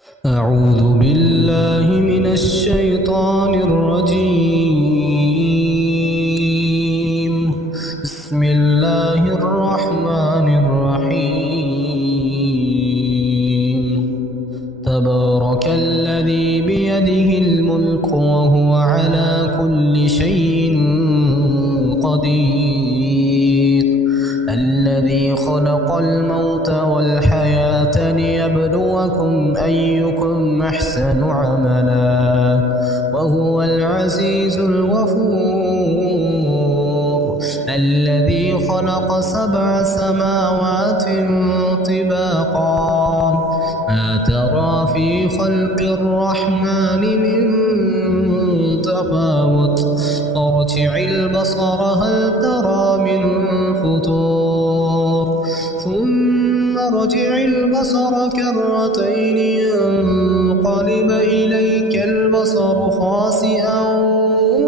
أعوذ بالله من الشيطان الرجيم. بسم الله الرحمن الرحيم. تبارك الذي بيده الملك وهو على كل شيء قدير، الذي خلق الموت والحياة ليبلوكم أيكم أحسن عملا وهو العزيز الغفور، الذي خلق 7 سماوات طباقا ما ترى في خلق الرحمن من تفاوت، ارجع البصر هل ترى من فطور، ثم ارجع البصر كرتين ينقلب إليك البصر خاسئا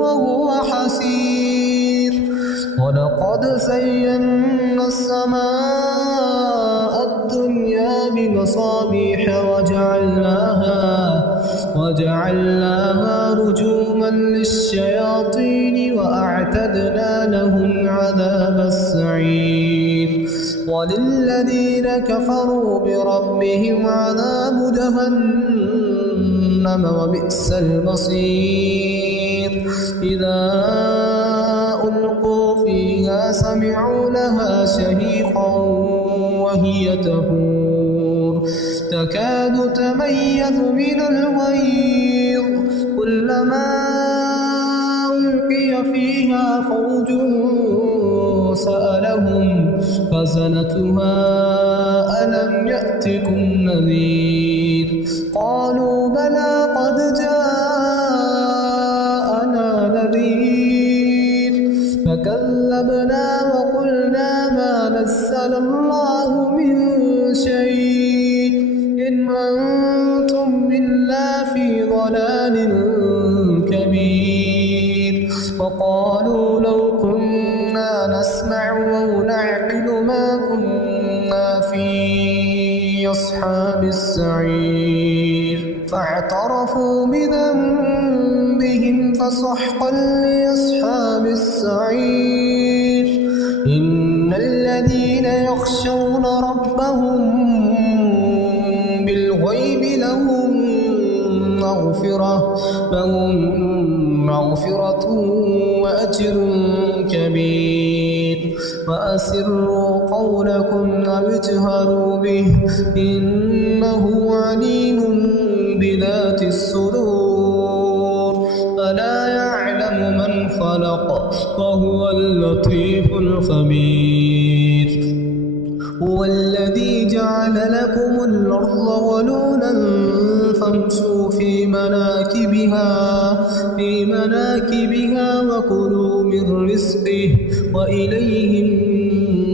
وهو حسير، ولقد زينا السماء الدنيا بمصابيح وجعلناها رجوما للشياطين وأعتدنا لهم عذاب السعير، وللذين كفروا بربهم عذاب جهنم وبئس المصير. إذا ألقوا فيها سمعوا لها شهيقا وهي تفور تكاد تميز من الغيظ، كلما ألقي فيها فوج سألهم خزنتها ألم يأتكم نذير، قالوا بلى قد جاءنا نذير، فكذبنا وقلنا ما نزل الله من شيء إن أنتم إلا في ضلال كبير، وقالوا لو كنا نسمع أو نعقل ما كنا في أصحاب السعير، فاعترفوا بذنبهم فسحقا لأصحاب السعير. إن الذين يخشون ربهم بالغيب لهم مغفرة وأجر كبير، وأسروا قولكم أو اجهروا به إنه عليم بذات الصدور، ألا يعلم من خلق وهو اللطيف الخبير. هو الذي جعل لكم الأرض ذلولا فامشوا في مناكبها وكلوا من رزقه وإليه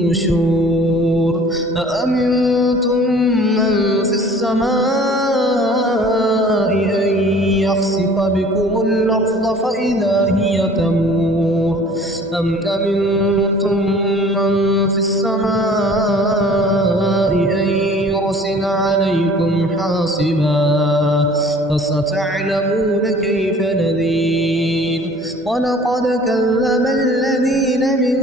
النشور. أأمنتم من في السماء أن يخسف بكم الأرض فإذا هي تمور، أم أمنتم من في السماء أن يرسل عليكم حاصبا، فستعلمون كيف نذير. ولقد كذب الذين من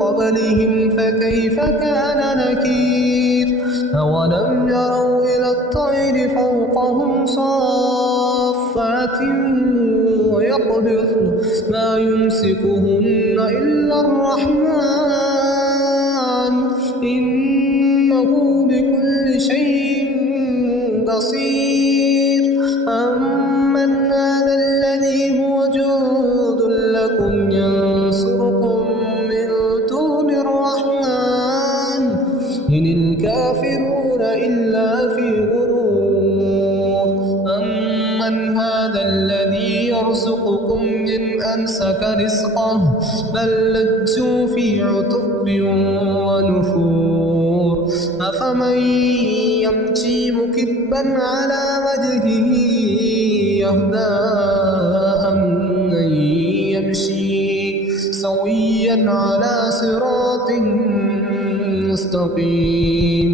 قبلهم فكيف كان نكير، أولم يروا إلى الطير فوقهم صافات ويقبضن ما يمسكهن إلا الرحمن إنه بكل شيء بصير. أمن هذا الذي هو جند لكم ينصركم من دون الرحمن إن الكافرون إلا في غرور. أمن هذا الذي يرزقكم إن أمسك رزقه بل لجوا في عتب ونفور، أفمن يمشي مكبا على وجهه يهدى أمن يمشي سويا على صراط مستقيم.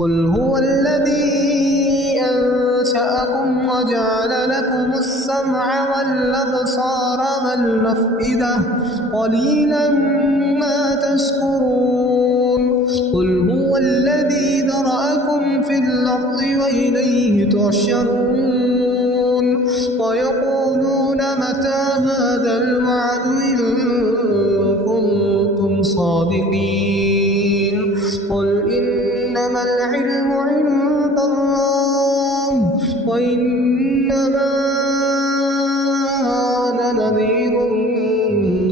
قل هو الذي والأبصار والأفئدة قليلا ما تشكرون قل هو الذي ذرأكم في الأرض وإليه تحشرون ويقولون متى هذا الوعد إن كنتم صادقين قل إنما العلم عند الله وإنما أنا نذير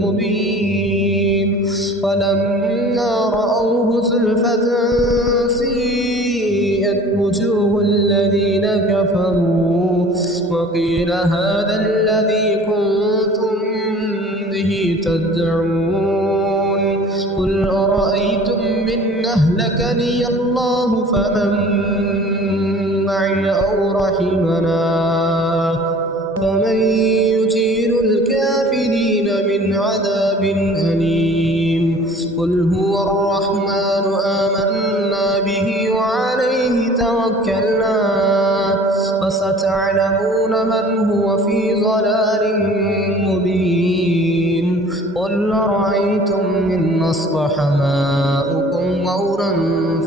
مبين فلما رأوه زلفة سيئت وجوه الذين كفروا وقيل هذا الذي كنتم به تدعون قل أرأيتم من أهلكني الله فمن معي أو رحمنا فمن يجير الكافرين من عذاب أليم قل هو الرحمن آمنا به وعليه توكلنا فستعلمون من هو في ضلال مبين قل أرأيتم إن أصبح ماؤكم غورا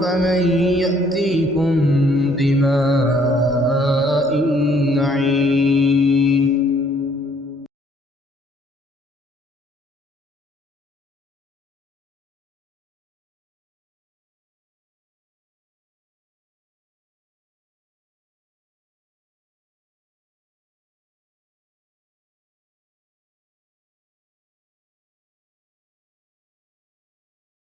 فمن يأتي